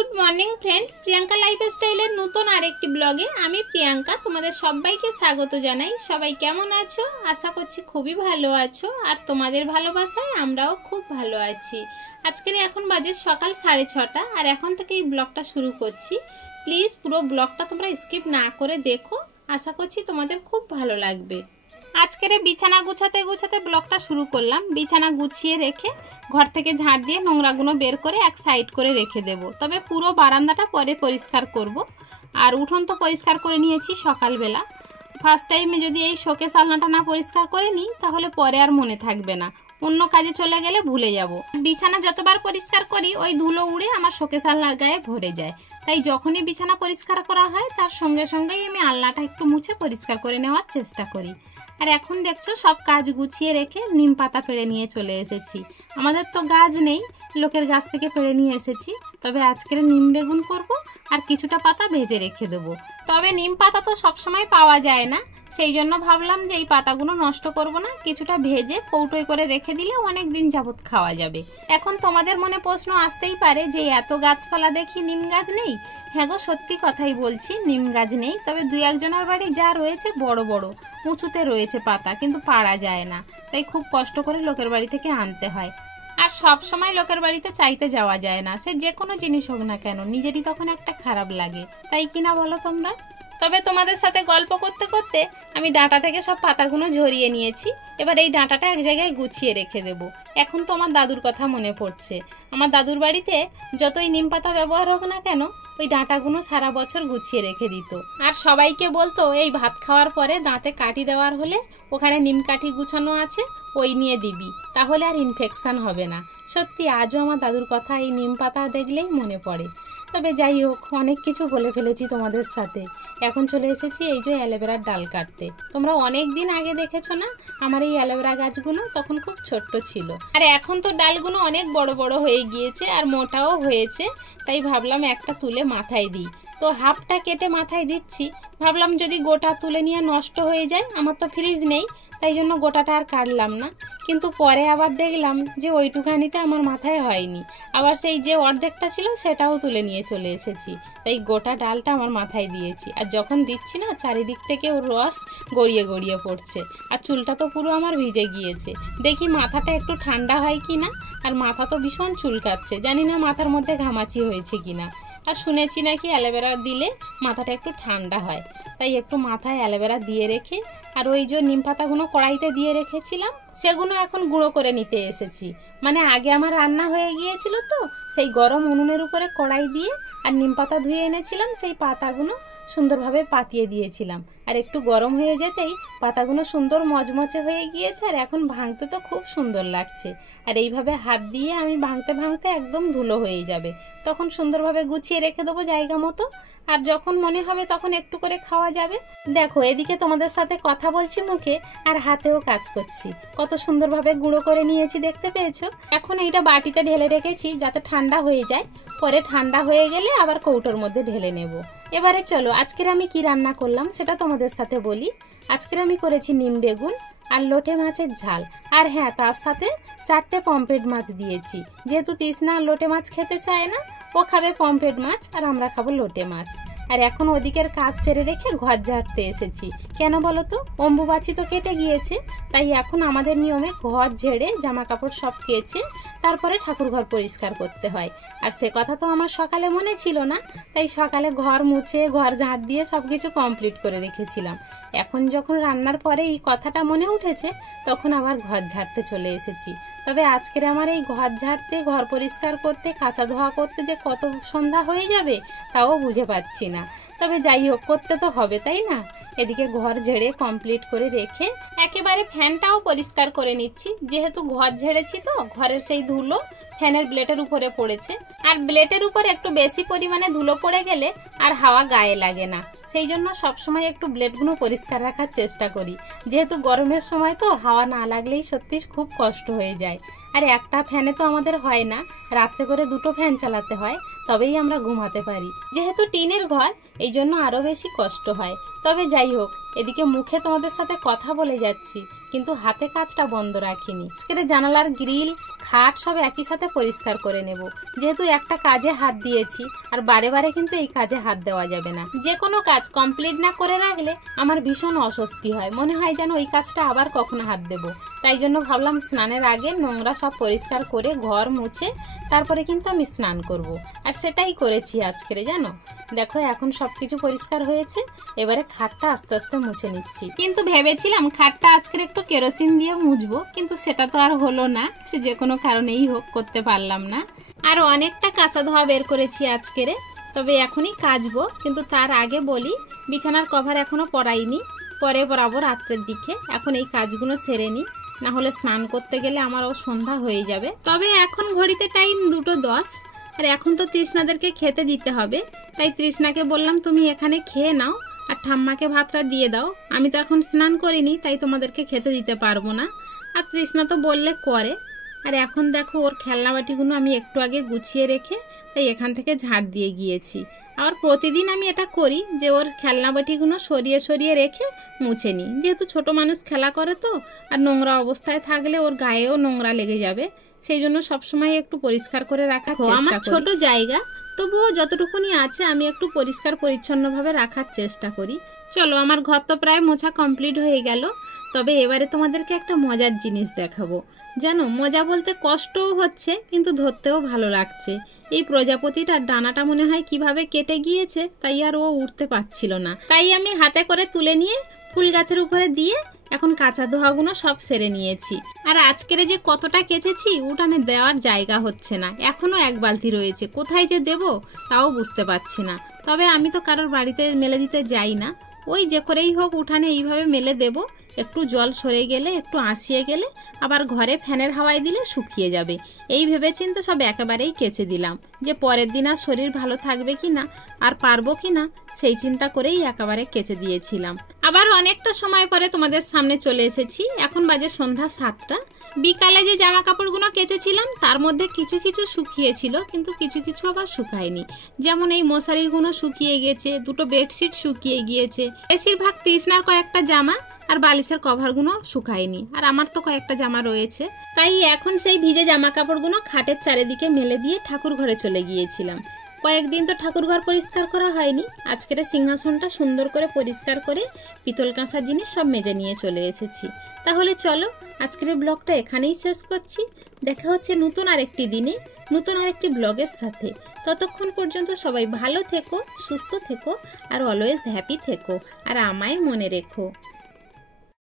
Good morning friend Priyanka लाइफस्टाइलेर नतून आरेकटी ब्लगे आमी प्रियंका तोमादेर सबाइके स्वागत जानाई। सबाई केमन आछो? आशा करछि खूबই भालो आछो और तोमादेर भालोबासाय आमराओ खूब भालो आछि। आजकेर एखन बाजे सकाल 6:30 और एखन थेके এই ব্লগটা शुरू करछि। प्लिज पुरो ब्लगटा तोमरा स्किप ना करे देखो, आशा करछि तोमादेर खूब भालो लागबे। आजकेर बिछाना गुछाते गुछाते ब्लगटा शुरू करलाम। बिछाना गुछिए रेखे घर থেকে ঝাড় দিয়ে নোংরাগুলো বের করে এক সাইড করে রেখে দেব। তবে পুরো বারান্দাটা পরে পরিষ্কার করব। আর উঠোন তো পরিষ্কার করে নিয়েছি সকালবেলা। ফার্স্ট টাইমে যদি এই শোকেস আলনাটা না পরিষ্কার করে নিই তাহলে পরে আর মনে থাকবে না, অন্য কাজে চলে গেলে ভুলে যাব। বিছানা যতবার পরিষ্কার করি ওই ধুলো উড়ে আমার শোকেস আলনার গায়ে ভরে যায়। তাই যখনই বিছানা পরিষ্কার করা হয় তার সঙ্গে সঙ্গেই আমি আলনাটা একটু মুছে পরিষ্কার করে নেওয়ার চেষ্টা করি। আর এখন দেখছো সব কাজ গুছিয়ে রেখে নিম পাতা পেড়ে নিয়ে চলে এসেছি। আমাদের তো গাছ নেই, লোকের গাছ থেকে পেড়ে নিয়ে এসেছি। তবে আজকের নিম বেগুন করব আর কিছুটা পাতা ভেজে রেখে দেবো। তবে নিম পাতা তো সবসময় পাওয়া যায় না, সেই জন্য ভাবলাম যে এই পাতাগুলো নষ্ট করব না, কিছুটা ভেজে কৌটোয় করে রেখে দিলে অনেক দিন যাবত খাওয়া যাবে। এখন তোমাদের মনে প্রশ্ন আসতেই পারে যে এত গাছপালা দেখি নিম গাছ নেই। হ্যাঁ গো, সত্যি কথাই বলছি, নিম গাছ নেই। তবে দুই একজনের বাড়ি যা রয়েছে বড় বড় উঁচুতে রয়েছে পাতা, কিন্তু পাড়া যায় না। তাই খুব কষ্ট করে লোকের বাড়ি থেকে আনতে হয়। আর সব সময় লোকের বাড়িতে চাইতে যাওয়া যায় না, সে যে কোনো জিনিস হোক না কেন, নিজেরই তখন একটা খারাপ লাগে। তাই কিনা বলো তোমরা? তবে তোমাদের সাথে গল্প করতে করতে আমি ডাঁটা থেকে সব পাতাগুলো ঝরিয়ে নিয়েছি। এবার এই ডাঁটাটা এক জায়গায় গুছিয়ে রেখে দেব। এখন তো আমার দাদুর কথা মনে পড়ছে। আমার দাদুর বাড়িতে যতই নিম পাতা ব্যবহার হোক না কেন ওই ডাঁটাগুলো সারা বছর গুছিয়ে রেখে দিত। আর সবাইকে বলতো এই ভাত খাওয়ার পরে দাঁতে কাঠি দেওয়ার হলে ওখানে নিম কাঠি গুছানো আছে, ওই নিয়ে দিবি, তাহলে আর ইনফেকশন হবে না। সত্যি আজও আমার দাদুর কথা এই নিম পাতা দেখলেই মনে পড়ে। তবে যাই হোক, অনেক কিছু বলে ফেলেছি তোমাদের সাথে। এখন চলে এসেছি এই যে অ্যালোভেরার ডাল কাটতে। তোমরা অনেক দিন আগে দেখেছো না আমার এই অ্যালোভেরা গাছগুলো? তখন খুব ছোট্ট ছিল, আর এখন তো ডালগুলো অনেক বড় বড় হয়ে গিয়েছে আর মোটাও হয়েছে। তাই ভাবলাম একটা তুলে মাথায় দিই। তো হাফটা কেটে মাথায় দিচ্ছি, ভাবলাম যদি গোটা তুলে নিয়ে নষ্ট হয়ে যায়। আমার তো ফ্রিজ নেই, তাই জন্য গোটাটা আর কাটলাম না। কিন্তু পরে আবার দেখলাম যে ওইটুখানিতে আমার মাথায় হয়নি, আবার সেই যে অর্ধেকটা ছিল সেটাও তুলে নিয়ে চলে এসেছি। তাই গোটা ডালটা আমার মাথায় দিয়েছি। আর যখন দিচ্ছি না চারিদিক থেকে ওর রস গড়িয়ে গড়িয়ে পড়ছে, আর চুলটা তো পুরো আমার ভিজে গিয়েছে। দেখি মাথাটা একটু ঠান্ডা হয় কি না। আর মাথা তো ভীষণ চুলকাচ্ছে, জানি না মাথার মধ্যে ঘামাচি হয়েছে কিনা। আর শুনেছি নাকি অ্যালোভেরা দিলে মাথাটা একটু ঠান্ডা হয়। তাই একটু মাথায় অ্যালোভেরা দিয়ে রেখে আর ওই যে নিম পাতাগুলো কড়াইতে দিয়ে রেখেছিলাম সেগুলো এখন গুঁড়ো করে নিতে এসেছি। মানে আগে আমার রান্না হয়ে গিয়েছিল, তো সেই গরম উনুনের উপরে কড়াই দিয়ে আর নিম পাতা ধুয়ে এনেছিলাম, সেই পাতাগুলো সুন্দরভাবে পাতিয়ে দিয়েছিলাম। আর একটু গরম হয়ে যেতেই পাতাগুলো সুন্দর মচমচে হয়ে গিয়েছে। আর এখন ভাঙতে তো খুব সুন্দর লাগছে। আর এইভাবে হাত দিয়ে আমি ভাঙতে ভাঙতে একদম ধুলো হয়ে যাবে। তখন সুন্দরভাবে গুছিয়ে রেখে দেবো জায়গা মতো। আর যখন মনে হবে তখন একটু করে খাওয়া যাবে। দেখো, এদিকে তোমাদের সাথে কথা বলছি মুখে আর হাতেও কাজ করছি। কত সুন্দরভাবে গুঁড়ো করে নিয়েছি, দেখতে পেয়েছো? এখন এইটা বাটিতে ঢেলে রেখেছি যাতে ঠান্ডা হয়ে যায়। পরে ঠান্ডা হয়ে গেলে আবার কৌটোর মধ্যে ঢেলে নেব। এবারে চলো আজকের আমি কি রান্না করলাম সেটা তোমাদের সাথে বলি। আজকের আমি করেছি নিম বেগুন আর লোটে মাছের ঝাল। আর হ্যাঁ, তার সাথে 4টে পমফ্রেট মাছ দিয়েছি। যেহেতু তৃষ্ণা লোটে মাছ খেতে চায় না, ও খাবে পমফ্রেট মাছ আর আমরা খাবো লোটে মাছ। আর এখন ওদিকের কাজ সেরে রেখে ঘর ঝাড়তে এসেছি। কেন বলো তো? অম্বুবাচী তো কেটে গিয়েছে, তাই এখন আমাদের নিয়মে ঘর ঝেড়ে জামা কাপড় সব কেচে তারপরে ঠাকুর ঘর পরিষ্কার করতে হয়। আর সে কথা তো আমার সকালে মনে ছিল না, তাই সকালে ঘর মুছে ঘর ঝাড় দিয়ে সব কিছু কমপ্লিট করে রেখেছিলাম। এখন যখন রান্নার পরে এই কথাটা মনে উঠেছে তখন আবার ঘর ঝাড়তে চলে এসেছি। তবে আজকের আমার এই ঘর ঝাড়তে, ঘর পরিষ্কার করতে, কাঁচা ধোয়া করতে যে কত সন্ধ্যা হয়ে যাবে তাও বুঝে পাচ্ছি না। তবে যাই হোক, করতে তো হবে, তাই না? এদিকে ঘর ঝেড়ে কমপ্লিট করে রেখে একেবারে ফ্যানটাও পরিষ্কার করে নিচ্ছি। যেহেতু ঘর ঝেড়েছি তো ঘরের সেই ধুলো ফ্যানের ব্লেডের উপরে পড়েছে। আর ব্লেডের উপরে একটু বেশি পরিমাণে ধুলো পড়ে গেলে আর হাওয়া গায়ে লাগে না, সেই জন্য সবসময় একটু ব্লেডগুলো পরিষ্কার রাখার চেষ্টা করি। যেহেতু গরমের সময় তো হাওয়া না লাগলেই সত্যি খুব কষ্ট হয়ে যায়। আর একটা ফ্যানে তো আমাদের হয় না, রাত্রে করে 2টো ফ্যান চালাতে হয়, তবেই আমরা ঘুমাতে পারি। যেহেতু টিনের ঘর এই জন্য আরও বেশি কষ্ট হয়। তবে যাই হোক, এদিকে মুখে তোমাদের সাথে কথা বলে যাচ্ছি, কিন্তু হাতে কাজটা বন্ধ রাখিনি। আজকের জানালার গ্রিল খাট সব একই সাথে পরিষ্কার করে নেব, যেহেতু একটা কাজে হাত দিয়েছি আর বারে বারে কিন্তু এই কাজে হাত দেওয়া যাবে না। যে কোনো কাজ কমপ্লিট না করে রাখলে আমার ভীষণ অস্বস্তি হয়, মনে হয় যেন ওই কাজটা আবার কখনো হাত দেব। তাই জন্য ভাবলাম স্নানের আগে নোংরা সব পরিষ্কার করে ঘর মুছে তারপরে কিন্তু আমি স্নান করব। আর সেটাই করেছি আজকের, জানো। দেখো এখন সব কিছু পরিষ্কার হয়েছে, এবারে খাটটা আস্তে আস্তে মুছে নিচ্ছি। কিন্তু ভেবেছিলাম খাটটা আজকের একটু কেরোসিন দিয়ে মুছবো, কিন্তু সেটা তো আর হলো না, সে যে কোনো কারণেই হোক করতে পারলাম না। আর অনেকটা কাঁচা ধোয়া বের করেছি আজকেরে, তবে এখনই কাচবো। কিন্তু তার আগে বলি, বিছানার কভার এখনো পরাইনি, পরে পরাবো রাত্রের দিকে। এখন এই কাজগুলো সেরে নিই, না হলে স্নান করতে গেলে আমারও সন্ধ্যা হয়ে যাবে। তবে এখন ঘড়িতে টাইম 2:10, আর এখন তো তৃষ্ণাদেরকে খেতে দিতে হবে। তাই তৃষ্ণাকে বললাম তুমি এখানে খেয়ে নাও আর ঠাম্মাকে ভাতটা দিয়ে দাও, আমি তো এখন স্নান করিনি তাই তোমাদেরকে খেতে দিতে পারবো না। আর তৃষ্ণা তো বললে করে। আর এখন দেখো ওর খেলনা বাটিগুলো আমি একটু আগে গুছিয়ে রেখে তাই এখান থেকে ঝাড় দিয়ে গিয়েছি। আর প্রতিদিন আমি এটা করি যে ওর খেলনা বাটিগুলো সরিয়ে সরিয়ে রেখে মুছে নিই, যেহেতু ছোট মানুষ খেলা করে তো, আর নোংরা অবস্থায় থাকলে ওর গায়েও নোংরা লেগে যাবে, সেই জন্য সবসময় একটু পরিষ্কার করে রাখার চেষ্টা করি। আমার ছোট জায়গা, তবুও যতটুকুনি আছে আমি একটু পরিষ্কার পরিচ্ছন্নভাবে রাখার চেষ্টা করি। চলো, আমার ঘর তো প্রায় মোছা কমপ্লিট হয়ে গেল। তবে এবারে তোমাদেরকে একটা মজার জিনিস দেখাবো। জানো, মজা বলতে কষ্টও হচ্ছে কিন্তু ধরতেও ভালো লাগছে। এই প্রজাপতিটার ডানাটা মনে হয় কিভাবে কেটে গিয়েছে, তাই আর ও উঠতে পারছিল না। তাই আমি হাতে করে তুলে নিয়ে ফুল গাছের উপরে দিয়ে এখন কাঁচা ধোয়াগুলো সব সেরে নিয়েছি। আর আজকের যে কতটা কেচেছি, উঠানে দেওয়ার জায়গা হচ্ছে না, এখনো এক বালতি রয়েছে, কোথায় যে দেব তাও বুঝতে পারছি না। তবে আমি তো কারোর বাড়িতে মেলে দিতে যাই না, ওই যে করেই হোক উঠানে এইভাবে মেলে দেব। একটু জল সরে গেলে, একটু আসিয়ে গেলে আবার ঘরে ফ্যানের হাওয়ায় দিলে শুকিয়ে যাবে। এই ভেবেচিন্তে সব একেবারেই কেচে দিলাম, যে পরের দিন আর শরীর ভালো থাকবে কি না আর পারবো কি না সেই চিন্তা করেই একেবারে কেচে দিয়েছিলাম। আবার অনেকটা সময় পরে তোমাদের সামনে চলে এসেছি। এখন বাজে সন্ধ্যা 7টা। বিকালে যে জামা কাপড়গুলো কেচেছিলাম তার মধ্যে কিছু কিছু শুকিয়েছিল, কিন্তু কিছু কিছু আবার শুকায়নি। যেমন এই মশারিগুলো শুকিয়ে গেছে, দুটো বেডশিট শুকিয়ে গিয়েছে, বেশিরভাগ তৃষ্ণার কয়েকটা জামা আর বালিশের কভারগুলো শুকায়নি, আর আমার তো কয়েকটা জামা রয়েছে। তাই এখন সেই ভিজে জামা কাপড়গুলো খাটের চারিদিকে মেলে দিয়ে ঠাকুর ঘরে চলে গিয়েছিলাম। কয়েকদিন তো ঠাকুর ঘর পরিষ্কার করা হয়নি, আজকের সিংহাসনটা সুন্দর করে পরিষ্কার করে পিতল কাঁসার জিনিস সব মেজে নিয়ে চলে এসেছি। তাহলে চলো, আজকের ব্লগটা এখানেই শেষ করছি। দেখা হচ্ছে নতুন আরেকটি দিনে, নতুন আরেকটি ব্লগের সাথে। ততক্ষণ পর্যন্ত সবাই ভালো থেকো, সুস্থ থেকো আর অলওয়েজ হ্যাপি থেকো, আর আমায় মনে রেখো।